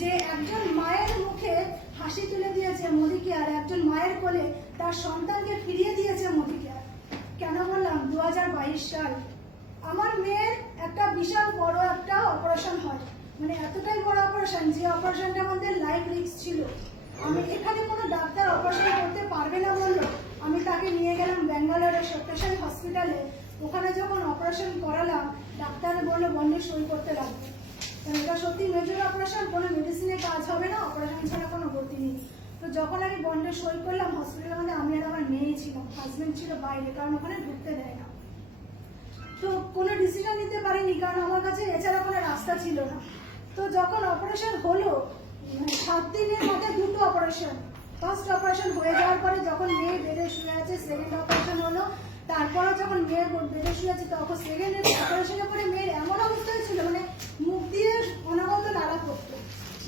যে একজন মায়ের মুখে হাসি তুলে দিয়েছে মোদি কেয়ার, একজন মায়ের কোলে তার সন্তানকে ফিরিয়ে দিয়েছে মোদি কেয়ার। কেন বললাম? 2022 সাল আমার মেয়ের একটা বিশাল বড় একটা অপারেশন হয়, মানে এতটাই বড় অপারেশন যে অপারেশনটার মধ্যে লাইফ রিস্ক ছিল। আমি এখানে কোনো ডাক্তার অপারেশন করতে পারবে না বললো, আমি তাকে নিয়ে গেলাম ব্যাঙ্গালোরের সত্যসাই হসপিটালে। ওখানে যখন অপারেশন করালাম, ডাক্তার বললো বন্ডে সই করতে লাগবে, কারণ এটা সত্যি মেজর অপারেশন, কোনো মেডিসিনে কাজ হবে না, অপারেশন ছাড়া কোনো গতি নেই। তো যখন আমি বন্ডে সই করলাম, হসপিটালের মধ্যে আমি আর আমার মেয়ে ছিলাম, হাজবেন্ড ছিল বাইরে, কারণ ওখানে ঢুকতে দেয় না। তো কোনো ডিসিশন নিতে পারিনি, কারণ আমার কাছে এছাড়া কোনো রাস্তা ছিল না। তো যখন অপারেশন হলো, 7 দিনের মধ্যে 2টো অপারেশন। ফার্স্ট অপারেশন হয়ে যাওয়ার পরে যখন মেয়ে বেডে শুয়ে আছে, সেকেন্ড অপারেশন হলো। তারপরে যখন মেয়ে বেডে শুয়ে আছে, তখন সেকেন্ড অপারেশনের পরে মেয়ের এমন অবস্থা হয়েছিল, মানে মুখ দিয়ে অনাগত লালা করতো।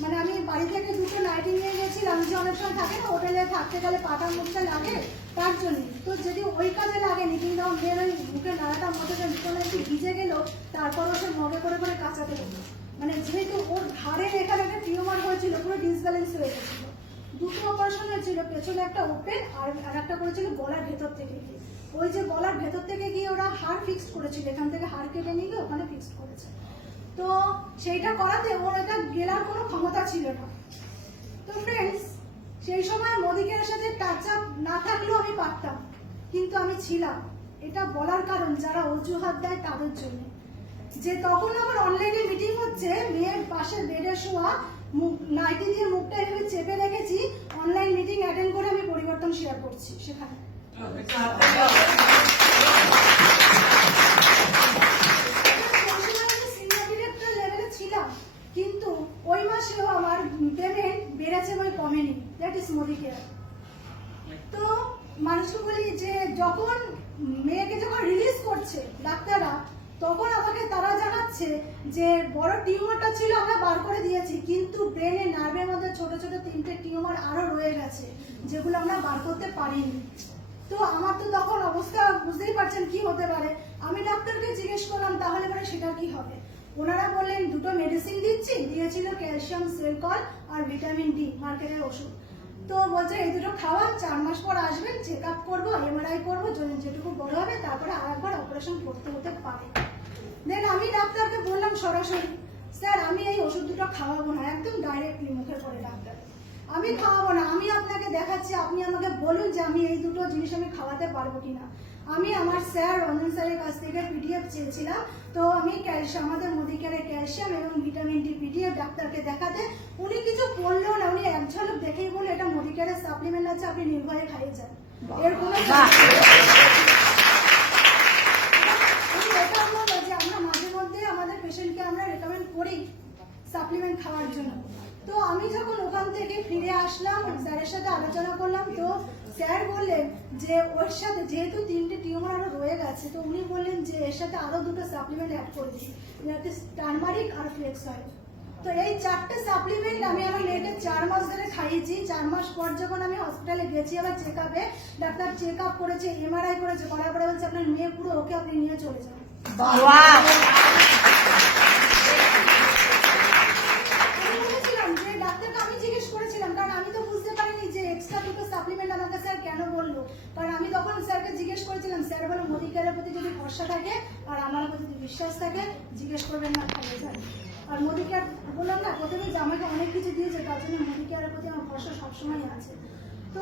মানে আমি বাড়ি থেকে 2টো নাইটি নিয়ে গেছিলাম, যে অনেক সময় থাকে না হোটেলে থাকতে গেলে পাটা মুখটা লাগে, তার জন্য। তো যদি ওই কাজে লাগেনি, কিন্তু আমার মেয়ের ওই মুখে নাড়াটা মতো কোনো একটু ভিজে গেল, তারপরও সে মগে করে করে কাঁচাতে হলো। মানে যেহেতু ওর ঘাড়ের এখানে একটা টিউমার হয়েছিল, পুরো ডিসব্যালেন্স হয়ে গেছিল। 2টো অপারেশন হয়েছিল, পেছনে একটা ওপেন আর একটা করেছিল গলার ভেতর থেকে গিয়ে। ওই যে গলার ভেতর থেকে গিয়ে ওরা হাড় ফিক্সড করেছিল, এখান থেকে হাড় কেটে নিয়ে গিয়ে ওখানে ফিক্সড করেছে। তো সেইটা করাতে ওর এটা গেলার কোনো ক্ষমতা ছিল না। তো ফ্রেন্ডস, সেই সময় মোদি কেয়ারের সাথে টাচ আপ না থাকলেও আমি পারতাম, কিন্তু আমি ছিলাম। এটা বলার কারণ যারা অজুহাত দেয় তাদের জন্য, যে তখন আমার অনলাইনে মিটিং হচ্ছে, মেয়ের পাশে বেডে শোয়া, নাইটি দিয়ে মুখটা এভাবে চেপে রেখেছি, অনলাইন মিটিং অ্যাটেন্ড করে আমি পরিবর্তন শেয়ার করছি সেখানে। কিন্তু ওই মাসেও আমার পেমেন্ট বেড়েছে বলে কমেনি, দ্যাট ইজ মোদি কেয়ার। তো মানুষকে বলি যে যখন মেয়েকে যখন রিলিজ করছে ডাক্তাররা, তখন আমাকে তারা জানাচ্ছে যে বড় টিউমারটা ছিল আমরা বার করে দিয়েছি, কিন্তু ব্রেনে নার্ভের মধ্যে ছোট ছোট 3টে টিউমার আরো রয়ে গেছে, যেগুলো আমরা বার করতে পারিনি। তো আমার তো তখন অবস্থা বুঝতেই পারছেন কি হতে পারে। আমি ডাক্তারকে জিজ্ঞেস করলাম তাহলে পরে সেটা কি হবে। ওনারা বললেন 2টো মেডিসিন দিচ্ছি, দিয়েছিল ক্যালসিয়াম সেলকল আর ভিটামিন ডি মার্কেটের ওষুধ। তো বলছে এই 2টো খাওয়ান, 4 মাস পর আসবেন, চেক আপ করবো, এমআরআই করবো, যেটুকু বড় হবে তারপরে আরেকবার অপারেশন করতে হতে পারে। দেন আমি ডাক্তারকে বললাম সরাসরি, স্যার আমি এই ওষুধ 2টো খাওয়াবো না, একদম ডাইরেক্টলি মুখে করে ডাক্তার, আমি খাওয়াবো না, আমি আপনাকে দেখাচ্ছি, আপনি আমাকে বলুন যে আমি এই 2টো জিনিস আমি খাওয়াতে পারবো কিনা। আমি আমার স্যার রঞ্জন স্যারের কাছ থেকে পিডিএফ চেয়েছিলাম। তো আমি ক্যালসিয়াম, আমাদের মোদি কেয়ারের ক্যালসিয়াম এবং ভিটামিন ডি পিডিএফ ডাক্তারকে দেখাতে, উনি কিছু বললো না, উনি এক ঝলক দেখেই বললো এটা মোদি কেয়ারের সাপ্লিমেন্ট আছে, আপনি নির্ভয়ে খাইয়ে যান। এর কোনো এটা বললো যে আমরা মাঝে মধ্যে আমাদের পেশেন্টকে আমরা রেকমেন্ড করি সাপ্লিমেন্ট খাওয়ার জন্য। তো আমি যখন ওখান থেকে ফিরে আসলাম, স্যারের সাথে আলোচনা করলাম, তো স্যার বললেন যে ওর সাথে যেহেতু 3টে টিউমার আরো রয়ে গেছে, তো উনি বললেন যে এর সাথে আরো 2টো সাপ্লিমেন্ট অ্যাড করে দিই, টার্মারিক আর ফ্লেক্স অয়েল। তো এই 4টে সাপ্লিমেন্ট আমি আমার মেয়েকে 4 মাস ধরে খাইয়েছি। 4 মাস পর যখন আমি হসপিটালে গেছি আবার চেক আপে, ডাক্তার চেক আপ করেছে, এমআরআই করেছে, করার পরে বলছে আপনার মেয়ে পুরো ওকে, আপনি নিয়ে চলে যান। আমি জিজ্ঞেস করেছিলাম, কারণ আমি তো বুঝতে পারিনি যে এক্সট্রা 2টো সাপ্লিমেন্ট আমাকে স্যার কেন বললো। কারণ আমি তখন স্যারকে জিজ্ঞেস করেছিলাম, স্যার বলে মোদি কেয়ারের প্রতি যদি ভরসা থাকে আর আমার প্রতি যদি বিশ্বাস থাকে, জিজ্ঞেস করবেন না, খাইয়ে যান। আর মোদি কেয়ার বললাম না প্রথমে যে আমাকে অনেক কিছু দিয়েছে, তার জন্য মোদি কেয়ারের প্রতি আমার ভরসা সবসময় আছে। তো